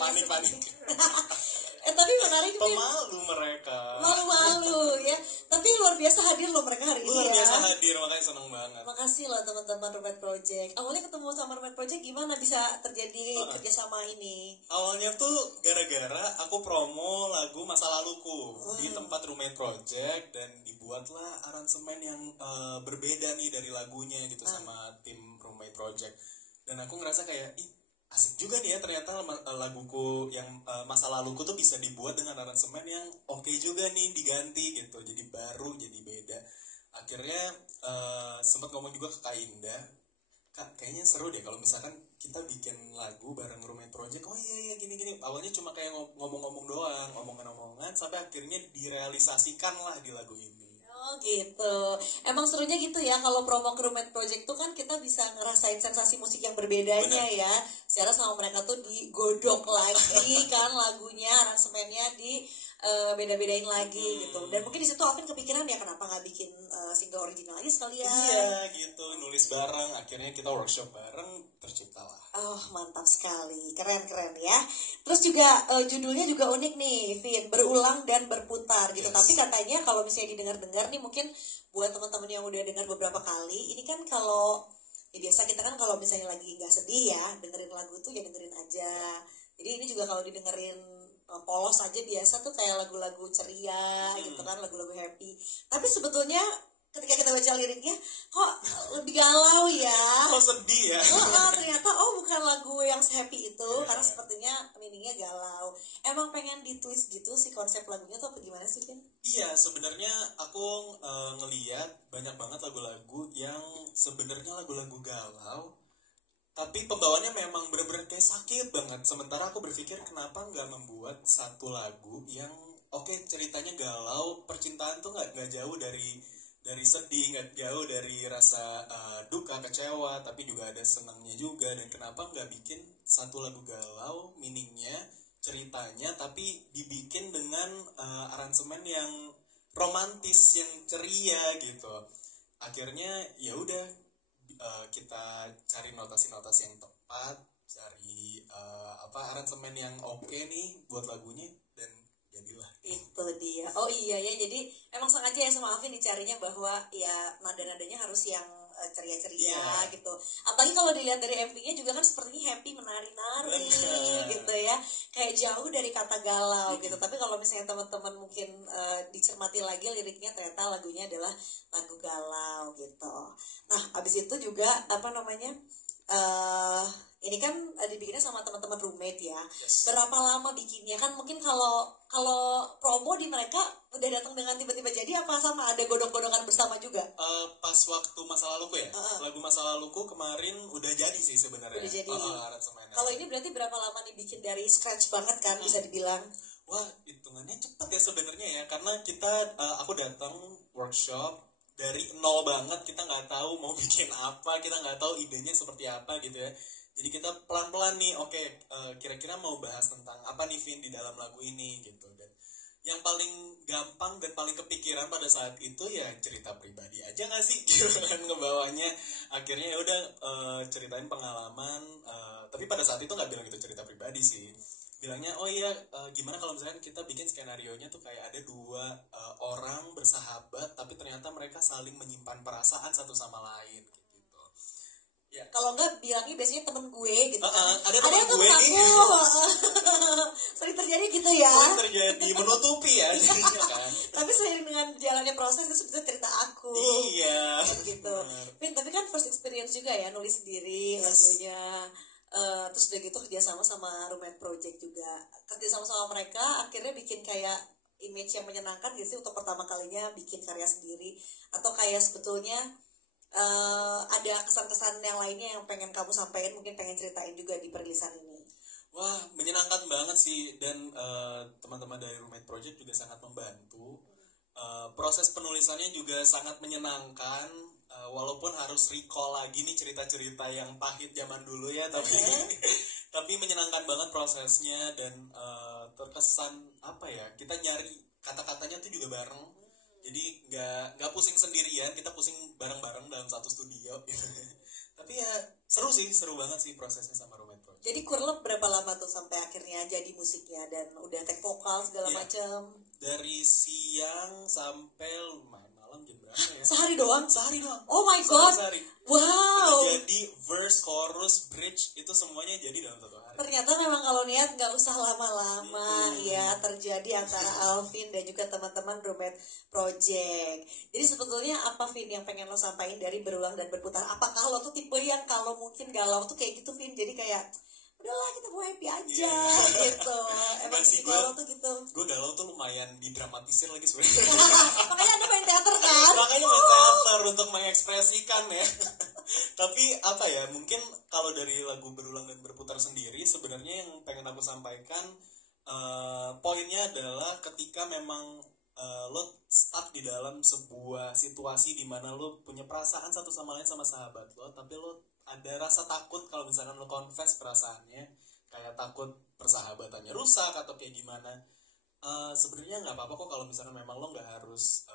Panik-panik. Tapi menarik Vin. Pemalu mereka. Malu-malu ya. Tapi luar biasa hadir loh mereka hari ini Luar ya. biasa hadir, makanya seneng banget. Makasih loh teman-teman Roommate Project. Awalnya ketemu sama Roommate Project gimana bisa terjadi kerjasama ini? Awalnya tuh gara-gara aku promo lagu Masa Laluku di tempat Roommate Project, dan dibuatlah aransemen yang berbeda nih dari lagunya gitu sama tim Roommate Project. Dan aku ngerasa kayak asik juga nih ya, ternyata laguku yang Masa Laluku tuh bisa dibuat dengan aransemen yang oke juga nih, diganti gitu, jadi baru, jadi beda. Akhirnya sempat ngomong juga ke Kak Indah, Kak kayaknya seru deh kalau misalkan kita bikin lagu bareng Roommate Project. Oh iya gini. Awalnya cuma kayak ngomong-ngomong doang, omongan-omongan, sampai akhirnya direalisasikan lah di lagu ini. Oh gitu. Emang serunya gitu ya kalau promo ke Roommate Project tuh kan kita bisa ngerasain sensasi musik yang berbedanya ya. Secara sama mereka tuh digodok lagi kan lagunya, aransemennya di beda-bedain lagi gitu. Dan mungkin di situ Alvin kepikiran ya kenapa nggak bikin single original aja sekalian. Iya gitu, nulis bareng, akhirnya kita workshop bareng, terciptalah. Oh mantap sekali, keren ya. Terus juga judulnya juga unik nih, Vin, berulang dan berputar gitu. Tapi katanya kalau misalnya didengar-dengar nih, mungkin buat teman-teman yang udah dengar beberapa kali, ini kan kalau ya biasa kita kan kalau misalnya lagi nggak sedih ya, dengerin lagu tuh ya dengerin aja. Jadi ini juga kalau didengerin polos aja biasa tuh kayak lagu-lagu ceria gitu kan, lagu-lagu happy. Tapi sebetulnya ketika kita baca liriknya kok lebih galau ya. Kok sedih ya? Ternyata bukan lagu yang happy itu, karena sepertinya meaningnya galau. Emang pengen ditwist gitu sih konsep lagunya tuh apa gimana sih Vin? Iya, sebenarnya aku ngeliat banyak banget lagu-lagu yang sebenarnya lagu-lagu galau, tapi pembawaannya memang bener-bener kayak sakit banget. Sementara aku berpikir kenapa nggak membuat satu lagu yang ceritanya galau, percintaan tuh nggak jauh dari sedih, nggak jauh dari rasa duka, kecewa, tapi juga ada senangnya juga. Dan kenapa nggak bikin satu lagu galau, meaningnya, ceritanya, tapi dibikin dengan aransemen yang romantis, yang ceria gitu. Akhirnya ya udah, kita cari notasi-notasi yang tepat, cari aransemen yang oke nih buat lagunya, dan jadilah. Itu dia. Oh iya ya, jadi emang sengaja ya sama Alvin dicarinya bahwa ya nada-nadanya harus yang ceria-ceria gitu. Apalagi kalau dilihat dari MV-nya juga kan sepertinya happy, menari-nari gitu ya. Kayak jauh dari kata galau gitu. Tapi kalau misalnya teman-teman mungkin dicermati lagi liriknya, ternyata lagunya adalah lagu galau gitu. Nah, abis itu juga ini kan dibikinnya sama teman-teman roommate ya. Berapa lama bikinnya? Kan mungkin kalau promo di mereka udah datang dengan tiba-tiba jadi, apa sama ada godok-godokan bersama juga? Pas waktu Masa Laluku ya, lagu Masa Laluku kemarin udah jadi sih sebenarnya. Udah jadi. Aransemennya. Kalau ini berarti berapa lama nih bikin dari scratch banget kan bisa dibilang? Wah, hitungannya cepet ya sebenarnya ya, karena aku datang workshop dari nol banget, kita nggak tahu mau bikin apa, kita nggak tahu idenya seperti apa gitu ya. Jadi kita pelan-pelan nih, kira-kira mau bahas tentang apa nih Vin di dalam lagu ini gitu. Dan yang paling gampang dan paling kepikiran pada saat itu ya cerita pribadi aja nggak sih gitu kan ngebawanya. Akhirnya ya udah, ceritain pengalaman, tapi pada saat itu nggak bilang itu cerita pribadi sih. Bilangnya gimana kalau misalkan kita bikin skenarionya tuh kayak ada dua orang bersahabat, tapi ternyata mereka saling menyimpan perasaan satu sama lain gitu. Ya. Kalau enggak bilangnya biasanya temen gue gitu kan. Ada temen gue nih. Sering terjadi gitu ya. Sering terjadi, menutupi ya jadinya kan. Tapi seiring dengan jalannya proses itu sebetulnya cerita aku. Iya. Gitu. Tapi kan first experience juga ya, nulis sendiri lagunya. Terus udah gitu kerjasama sama Roommate Project juga. Kerjasama sama mereka akhirnya bikin kayak image yang menyenangkan gitu sih untuk pertama kalinya bikin karya sendiri. Atau kayak sebetulnya ada kesan-kesan yang lainnya yang pengen kamu sampaikan, mungkin pengen ceritain juga di perilisan ini? Wah, menyenangkan banget sih. Dan teman-teman dari Roommate Project juga sangat membantu. Proses penulisannya juga sangat menyenangkan, walaupun harus recall lagi nih cerita-cerita yang pahit zaman dulu ya, tapi menyenangkan banget prosesnya. Dan terkesan kita nyari kata-katanya tuh juga bareng. Jadi nggak pusing sendirian, kita pusing bareng-bareng dalam satu studio gitu. Tapi ya seru banget sih prosesnya sama Roommate Project. Jadi kurang berapa lama tuh sampai akhirnya jadi musiknya dan udah take vokal segala macam? Dari siang sampai lumayan malam jam berapa ya? Sehari doang? Sehari doang. Oh my god. Sehari. Wow. Itu jadi verse, chorus, bridge itu semuanya jadi dalam 1 hari. Ternyata memang kalau niat nggak usah lama-lama ya terjadi antara Alvin dan juga teman-teman Roommate Project. Jadi sebetulnya apa Vin yang pengen lo sampaikan dari berulang dan berputar? Apakah lo tuh tipe yang kalau mungkin galau tuh kayak gitu Vin? Jadi kayak udahlah kita mau happy aja gitu. Emang sih galau tuh gitu. Gue galau tuh lumayan didramatisir lagi sebenarnya. Makanya ada main teater kan? Makanya main teater untuk mengekspresikan ya. Tapi apa ya, mungkin kalau dari lagu berulang dan berputar sendiri sebenarnya yang pengen aku sampaikan poinnya adalah ketika memang lo stuck di dalam sebuah situasi di mana lo punya perasaan satu sama lain sama sahabat lo, tapi lo ada rasa takut kalau misalkan lo confess perasaannya, kayak takut persahabatannya rusak atau kayak gimana. Sebenarnya nggak apa-apa kok kalau misalkan memang lo nggak harus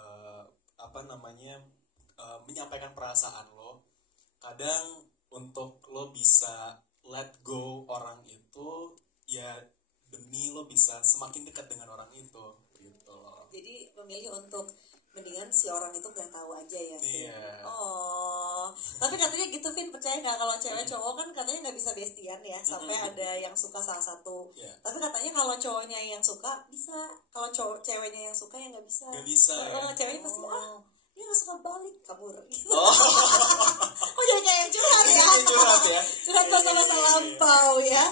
menyampaikan perasaan lo. Kadang untuk lo bisa let go orang itu ya demi lo bisa semakin dekat dengan orang itu gitu loh. Jadi memilih untuk mendingan si orang itu nggak tahu aja ya. Iya. Oh, tapi katanya gitu Vin, percaya nggak kalau cewek cowok kan katanya nggak bisa bestian ya sampai ada yang suka salah satu. Yeah. Tapi katanya kalau cowoknya yang suka bisa, kalau ceweknya yang suka ya nggak bisa. Nggak bisa. Ceweknya pasti dia nggak suka balik kabur. Gitu. Oh. Oh jadi kayak curhat ya. Curhat ya. Curhat masa-masa lampau ya.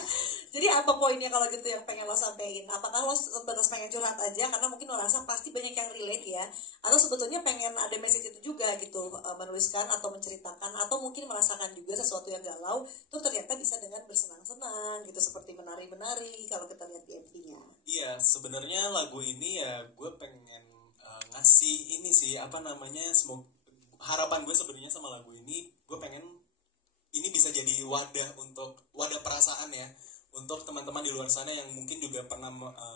Jadi apa poinnya kalau gitu yang pengen lo sampein? Apakah lo sebatas pengen curhat aja karena mungkin lo rasa pasti banyak yang relate ya? Atau sebetulnya pengen ada message itu juga gitu, menuliskan atau menceritakan atau mungkin merasakan juga sesuatu yang galau itu ternyata bisa dengan bersenang-senang gitu, seperti menari-menari kalau kita lihat di MV-nya. Iya, sebenarnya lagu ini ya gue pengen ngasih ini sih semoga harapan gue sebenarnya sama lagu ini, gue pengen ini bisa jadi wadah perasaan ya untuk teman-teman di luar sana yang mungkin juga pernah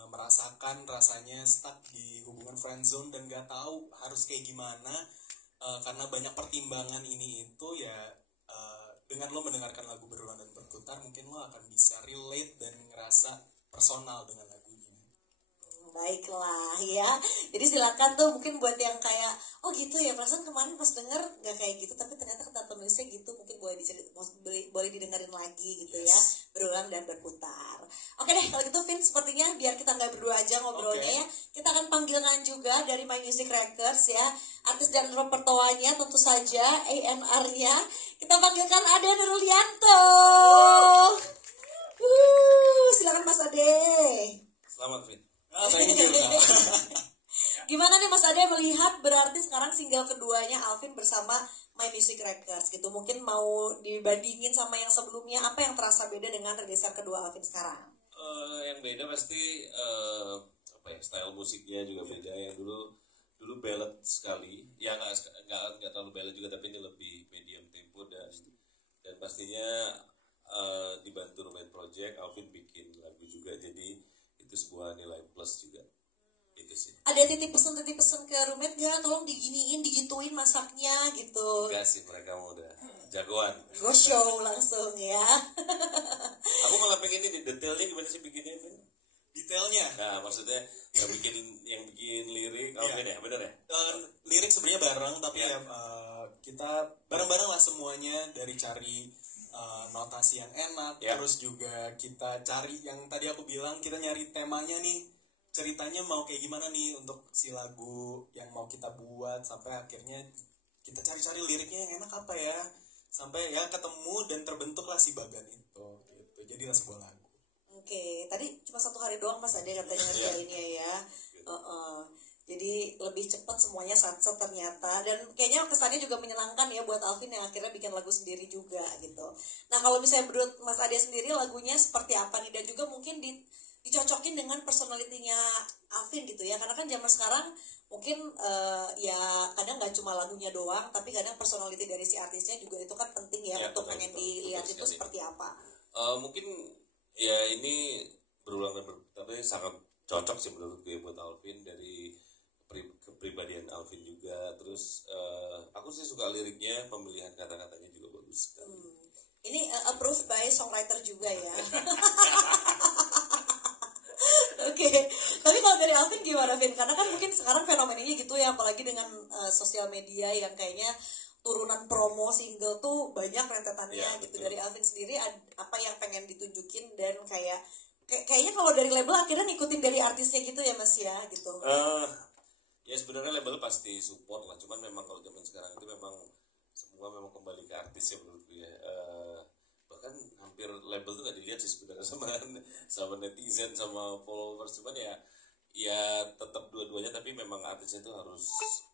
merasakan rasanya stuck di hubungan friendzone dan gak tahu harus kayak gimana karena banyak pertimbangan ini itu ya. Dengan lo mendengarkan lagu berulang dan berputar mungkin lo akan bisa relate dan ngerasa personal dengan lagu ini. Baiklah ya, jadi silakan tuh mungkin buat yang kayak oh gitu ya, perasaan kemarin pas denger nggak kayak gitu tapi ternyata kata penulisnya gitu, mungkin boleh didengerin lagi gitu ya, berulang dan berputar. Oke deh kalau gitu Vin, sepertinya biar kita nggak berdua aja ngobrolnya ya, kita akan panggilkan juga dari My Music Records ya, artis dan repertoarnya tentu saja A&R-nya kita panggilkan Ade Nurlianto. Silakan Mas Ade. Selamat Fit. Gimana nih Mas Ade melihat berarti sekarang single keduanya Alvin bersama My Music Records gitu, mungkin mau dibandingin sama yang sebelumnya, apa yang terasa beda dengan rilisan kedua Alvin sekarang? Yang beda pasti style musiknya juga beda. Yang dulu ballad sekali, ya nggak terlalu ballad juga, tapi ini lebih medium tempo dan pastinya dibantu Roommate Project, Alvin bikin lagu juga, jadi itu sebuah nilai plus juga. Itu sih. Ada titip pesan ke roommate gak? Tolong diginiin, digituin masaknya gitu. Enggak sih, mereka mau udah jagoan. Go show langsung ya. Aku malah pengen ini detailnya gimana sih bikinnya itu? Detailnya? Nah maksudnya yang bikin lirik, Alvin ya, bener ya? Lirik sebenarnya bareng, tapi ya kita bareng-bareng lah semuanya, dari cari notasi yang enak, terus juga kita cari yang tadi aku bilang, kita nyari temanya nih, ceritanya mau kayak gimana nih untuk si lagu yang mau kita buat, sampai akhirnya kita cari-cari liriknya yang enak apa ya, sampai ya ketemu dan terbentuklah si Bagan itu gitu. Jadilah sebuah lagu. Oke, tadi cuma 1 hari doang Mas Ade katanya ngerjainnya ya. Jadi lebih cepat semuanya satset ternyata, dan kayaknya kesannya juga menyenangkan ya buat Alvin yang akhirnya bikin lagu sendiri juga gitu. Nah kalau misalnya menurut Mas Ade sendiri lagunya seperti apa nih, dan juga mungkin dicocokin dengan personalitinya Alvin gitu ya, karena kan zaman sekarang mungkin ya kadang nggak cuma lagunya doang, tapi kadang personality dari si artisnya juga itu kan penting ya, untuk pengen dilihat itu seperti apa. Mungkin ya ini berulang dan tapi sangat cocok sih menurut gue buat Alvin, dari kepribadian Alvin juga. Terus aku sih suka liriknya, pemilihan kata-katanya juga bagus sekali. Ini approved by songwriter juga ya. Oke, tapi kalau dari Alvin gimana Vin? Karena kan mungkin sekarang fenomenanya gitu ya, apalagi dengan sosial media yang kayaknya turunan promo single tuh banyak rentetannya Ya, gitu. betul. Dari Alvin sendiri apa yang pengen ditunjukin dan kayaknya kalau dari label akhirnya ngikutin dari artisnya gitu ya Mas ya gitu. Ya sebenarnya label pasti support lah, cuman memang kalau zaman sekarang itu memang semua memang kembali ke artis ya menurutku ya. Bahkan hampir label tuh gak dilihat sih sebenarnya sama netizen sama followers, cuman ya tetap dua-duanya, tapi memang artisnya itu harus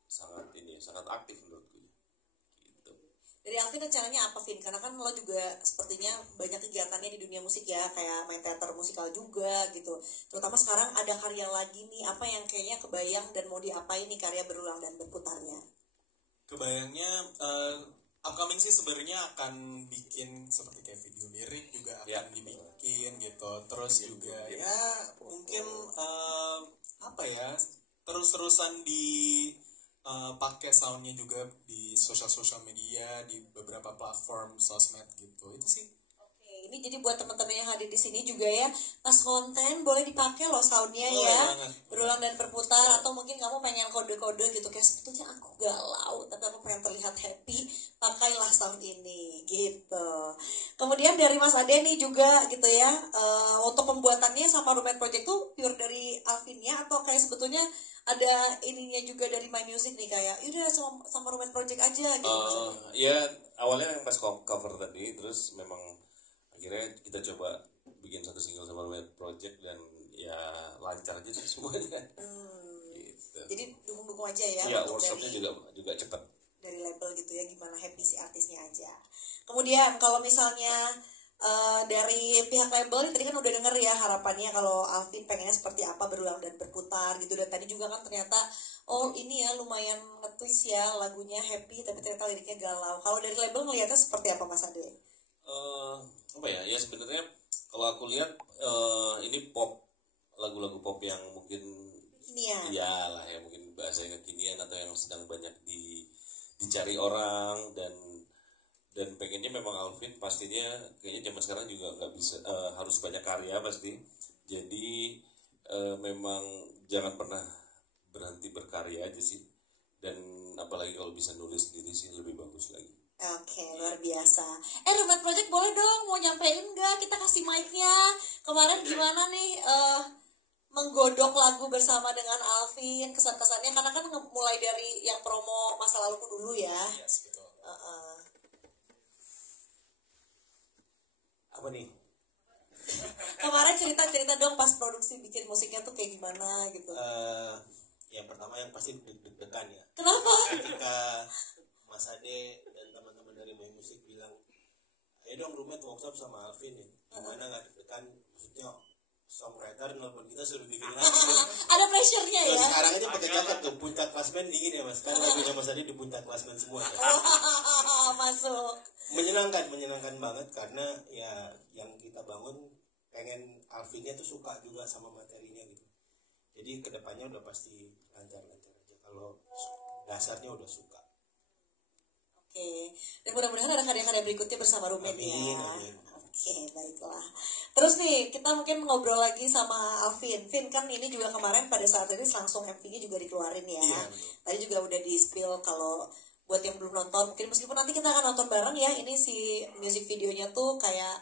sangat aktif menurutku ya. Gitu. Dari Alvin rencananya apa Vin? Karena kan lo juga sepertinya banyak kegiatannya di dunia musik ya, kayak main teater musikal juga gitu. Terutama sekarang ada karya lagi nih, apa yang kayaknya kebayang dan mau diapain nih karya berulang dan berputarnya? Kebayangnya upcoming sih sebenarnya akan bikin seperti kayak video lirik juga akan Ya. dibikin gitu. Terus juga ya mungkin apa ya, terus-terusan pakai soundnya juga di sosial media, di beberapa platform sosmed gitu. Itu sih. Oke, ini jadi buat teman-teman yang hadir di sini juga ya, pas konten boleh dipakai loh soundnya Boleh ya, banget. berulang dan berputar. Atau mungkin kamu pengen kode-kode gitu, kayak sebetulnya aku galau tapi aku pengen terlihat happy, pakailah sound ini gitu. Kemudian dari Mas Ade nih juga gitu ya, untuk pembuatannya sama Roommate Project tuh pure dari Alvinnya atau kayak sebetulnya ada ininya juga dari My Music nih, kayak udah sama Roommate Project aja gitu. Ya awalnya yang pas cover tadi, terus memang akhirnya kita coba bikin satu single sama Roommate Project dan ya lancar aja sih semuanya. Gitu. Jadi dukung-dukung aja ya. Iya, untuk workshopnya dari- juga cepat. dari label gitu ya, gimana happy si artisnya aja. Kemudian kalau misalnya dari pihak label tadi kan udah denger ya harapannya kalau Alvin pengennya seperti apa, berulang dan berputar gitu, dan tadi juga kan ternyata oh ini ya lumayan ngetwist ya, lagunya happy tapi ternyata liriknya galau. Kalau dari label ngeliatnya seperti apa Mas Ade? Apa ya? Ya sebenarnya kalau aku lihat ini pop, lagu-lagu pop yang mungkin Ini ya. iyalah ya mungkin bahasanya kekinian atau yang sedang banyak dicari orang, dan pengennya memang Alvin pastinya kayaknya zaman sekarang juga nggak bisa, harus banyak karya pasti. Jadi memang jangan pernah berhenti berkarya aja sih, dan apalagi kalau bisa nulis sendiri sih lebih bagus lagi. Oke, luar biasa. Roommate Project boleh dong mau nyampein nggak? Kita kasih mic-nya. Kemarin gimana nih menggodok lagu bersama dengan Alvin, kesan-kesannya, karena kan mulai dari yang promo masa laluku dulu ya. Yes, gitu. Apa nih? Kemarin cerita-cerita dong pas produksi bikin musiknya tuh kayak gimana gitu. Ya pertama yang pasti deg-degan ya, Kenapa? ketika Mas Ade dan teman-teman dari My Music bilang ayo dong roommate workshop sama Alvin ya, gimana nggak deg-degan, maksudnya songwriter nelfon kita suruh bikin lagu. Ada pressure-nya Terus ya. sekarang aja pakai jaket tuh, puncak klasmen dingin ya Mas, kan lagunya Mas Ade di puncak klasmen semua ya. Masuk. Menyenangkan banget karena ya yang kita bangun pengen Alvinnya tuh suka juga sama materinya gitu. Jadi kedepannya udah pasti lancar-lancar aja kalau dasarnya udah suka. Oke, dan mudah-mudahan ada karya-karya berikutnya bersama roommate ya. Amin, amin. Oke, baiklah. Terus nih, kita mungkin ngobrol lagi sama Alvin. Vin, kan ini juga kemarin pada saat ini langsung MV-nya juga dikeluarin ya. Iya. Tadi juga udah di-spill kalau buat yang belum nonton, mungkin meskipun nanti kita akan nonton bareng ya, ini si music videonya tuh kayak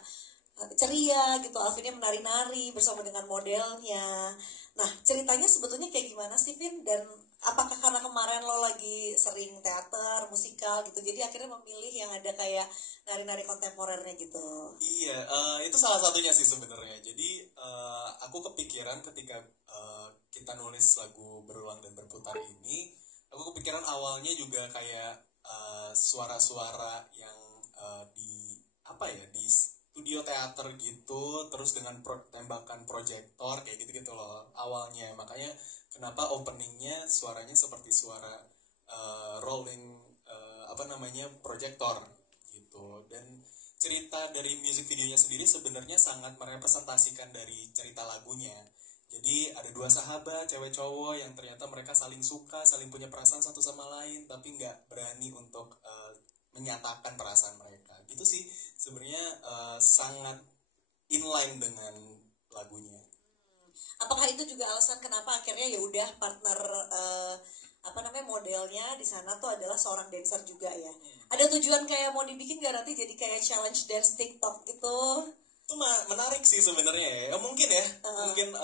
ceria gitu, Alvinnya menari-nari bersama dengan modelnya. Nah, ceritanya sebetulnya kayak gimana sih, Vin? Dan apakah karena kemarin lo lagi sering teater, musikal gitu, jadi akhirnya memilih yang ada kayak nari-nari kontemporernya gitu? Iya, itu salah satunya sih sebenarnya. Jadi aku kepikiran ketika kita nulis lagu berulang dan berputar ini, aku kepikiran awalnya juga kayak suara-suara yang di apa ya, di studio teater gitu, terus dengan tembakan proyektor kayak gitu-gitu loh awalnya. Makanya kenapa openingnya suaranya seperti suara rolling proyektor gitu. Dan cerita dari music videonya sendiri sebenarnya sangat merepresentasikan dari cerita lagunya. Jadi ada dua sahabat cewek cowok yang ternyata mereka saling suka, saling punya perasaan satu sama lain, tapi nggak berani untuk menyatakan perasaan mereka gitu sih sebenarnya. Sangat inline dengan lagunya. Apakah itu juga alasan kenapa akhirnya ya udah partner apa namanya modelnya di sana tuh adalah seorang dancer juga ya? Ada tujuan kayak mau dibikin gak nanti jadi kayak challenge dance TikTok gitu? Itu menarik sih sebenarnya ya. Mungkin ya, mungkin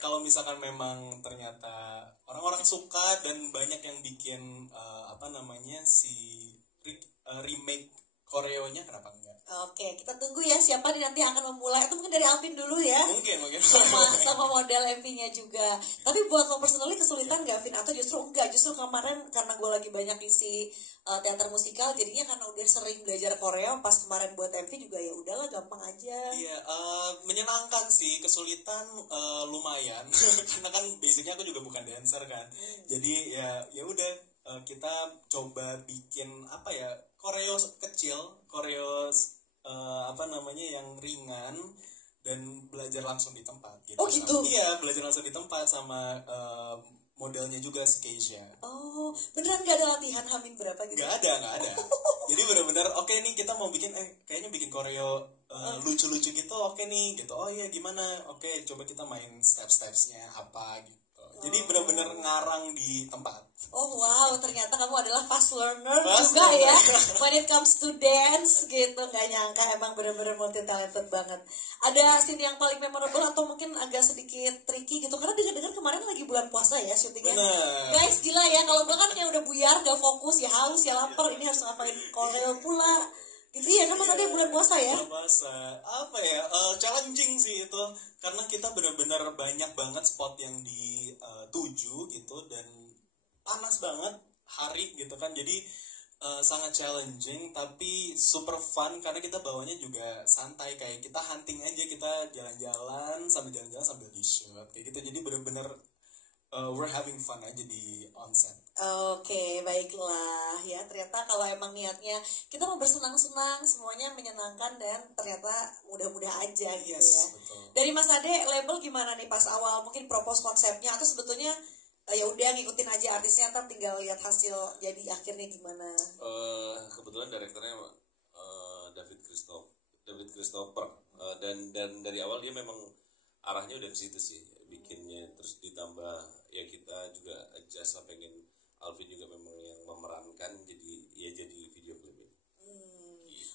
kalau misalkan memang ternyata orang-orang suka dan banyak yang bikin apa namanya si remake koreonya, kenapa enggak? Oke, kita tunggu ya siapa nih nanti akan memulai. Atau mungkin dari Alvin dulu ya. Mungkin. Sama model MV-nya juga. Tapi buat lo personally kesulitan gak, Vin? Atau justru enggak? Justru kemarin karena gue lagi banyak isi teater musikal, jadinya karena udah sering belajar Korea, pas kemarin buat MV juga ya udahlah gampang aja. Iya, menyenangkan sih. Kesulitan lumayan karena kan basicnya aku juga bukan dancer kan. Jadi ya udah kita coba bikin apa ya, koreo kecil, koreo apa namanya yang ringan dan belajar langsung di tempat gitu. Oh gitu? Iya, belajar langsung di tempat sama modelnya juga si Keisha. Oh, beneran gak ada latihan Hamin berapa gitu? Gak ada. Jadi benar-benar oke nih kita mau bikin kayaknya bikin koreo lucu-lucu gitu, oke nih gitu. Oh iya gimana? Oke, coba kita main step-stepsnya apa gitu. Jadi benar-benar ngarang di tempat. Oh wow, ternyata kamu adalah fast learner juga ya. When it comes to dance gitu, nggak nyangka emang bener-bener multi talented banget. Ada scene yang paling memorable atau mungkin agak sedikit tricky gitu? Karena dengar-dengar kemarin lagi bulan puasa ya syutingnya. Bener. Guys gila ya, kalau enggak kan yang udah buyar, gak fokus, ya haus, ya lapar, ini harus ngapain koreo pula. Gitu ya kan, masa dia bulan puasa ya? Bulan puasa. Apa ya? Challenging sih itu karena kita benar-benar banyak banget spot yang dituju gitu dan panas banget hari gitu kan. Jadi sangat challenging tapi super fun karena kita bawanya juga santai, kayak kita hunting aja, kita jalan-jalan sambil di shoot kayak gitu. Jadi benar-benar we're having fun aja di onset. Oke, baiklah ya. Ternyata kalau emang niatnya kita mau bersenang-senang, semuanya menyenangkan dan ternyata mudah-mudah aja gitu Yes, ya. betul. Dari Mas Ade, label gimana nih pas awal mungkin propose konsepnya atau sebetulnya ya udah ngikutin aja artisnya, ntar tinggal lihat hasil jadi akhirnya gimana? Kebetulan direkturnya David Christopher, dan dari awal dia memang arahnya udah ke situ sih bikinnya, terus ditambah ya kita juga adjust lah, pengen Alvin juga memang yang memerankan, jadi video klip ini.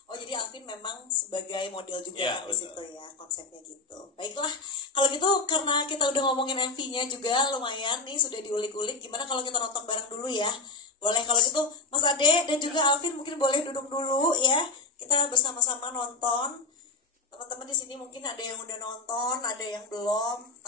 Oh jadi Alvin memang sebagai model juga Ya, di situ ya, konsepnya gitu. Baiklah, kalau gitu karena kita udah ngomongin MV-nya juga lumayan nih, sudah diulik-ulik. Gimana kalau kita nonton bareng dulu ya? Boleh kalau gitu Mas Ade dan juga Alvin mungkin boleh duduk dulu ya. Kita bersama-sama nonton. Teman-teman di sini mungkin ada yang udah nonton, ada yang belum.